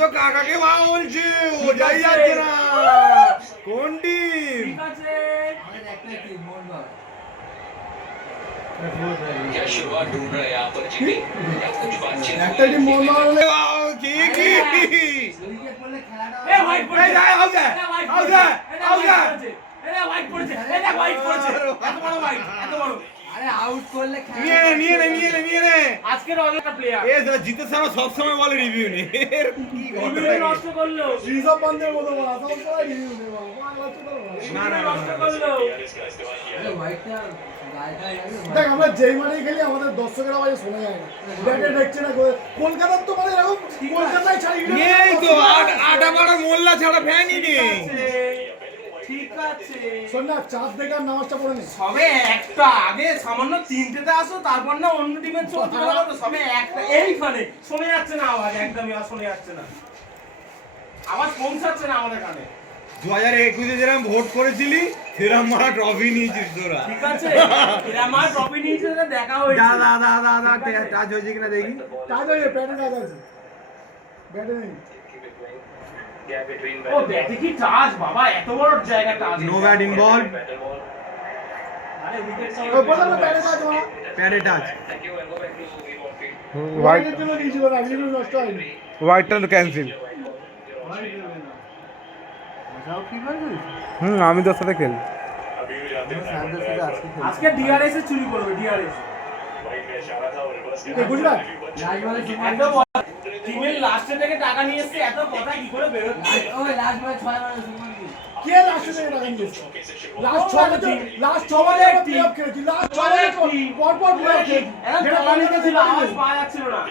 তো কাকাকে মা বলছে ও যাই যাচ্ছে না কোন টিম शुरुआत ढूंढ रहे हैं यहाँ पर जी कुछ बातचीत একটা টিম মন হলে কি কি আজকের অনেকটা প্লেয়ার জিতে সারা সব সময় বলে রিভিউ নেই নষ্ট করলো ঋষভ পান্তের মতো বলা সব সময় রিভিউ নেই বাংলা না না নষ্ট করলো দেখ আমরা যেই মানেই খেলি আমাদের দর্শকেরা ভাই শোনা যায় না ব্যাটে দেখছে না কলকাতার তো মানে এরকম কলকাতায় ছাড়ি এই তো আটা পাড়া মোল্লা ছাড়া ফ্যানই নেই ঠিক আছে শোন না চাঁদ দেখার নামাজটা পড়ে নি সবে একটা আগে সামান্য তিনটেতে আসো তারপর না অন্য টিমের চলতে পারো সবে একটা এইখানে শোনা যাচ্ছে না আওয়াজ একদমই আর শোনা যাচ্ছে না আওয়াজ পৌঁছাচ্ছে না আমাদের কানে 2021 যেরকম ভোট করেছিলি সেরকম মারা ট্রফি নিয়েছিস তোরা ঠিক আছে এরা মা ট্রফি নিয়েছে এটা দেখা হয়েছে দাদা টাচ হয়েছে কিনা দেখি কাজ হয়ে প্যাটে কাজ আছে ব্যাটে নেই ও ব্যাটে কি টাচ বাবা এত বড় জায়গা টাচ নো ব্যাট ইনভলভ আরে উইকেট ও বলা না ব্যাটে কাজ হওয়া প্যাডে টাচ হোয়াইটের জন্য নিয়েছিল না রিভিউ নষ্ট হয়নি হোয়াইটটা ক্যান্সেল। আমি তোর সাথে খেলি। আজকে ডিআরএস এ চুরি করবে ডিআরএস গুজরাট টিমের লাস্টে থেকে টাকা নিয়ে এসেছে এত কথা কি করে বেরোচ্ছে কে লাস্টে থেকে টাকা নিয়েছে লাস্ট 6 বছর প্লেঅফ খেলেছি লাস্ট 6 বছর পর প্লেঅফ খেলেছি এখন যেটা ছিল আওয়াজ পাওয়া যাচ্ছিল না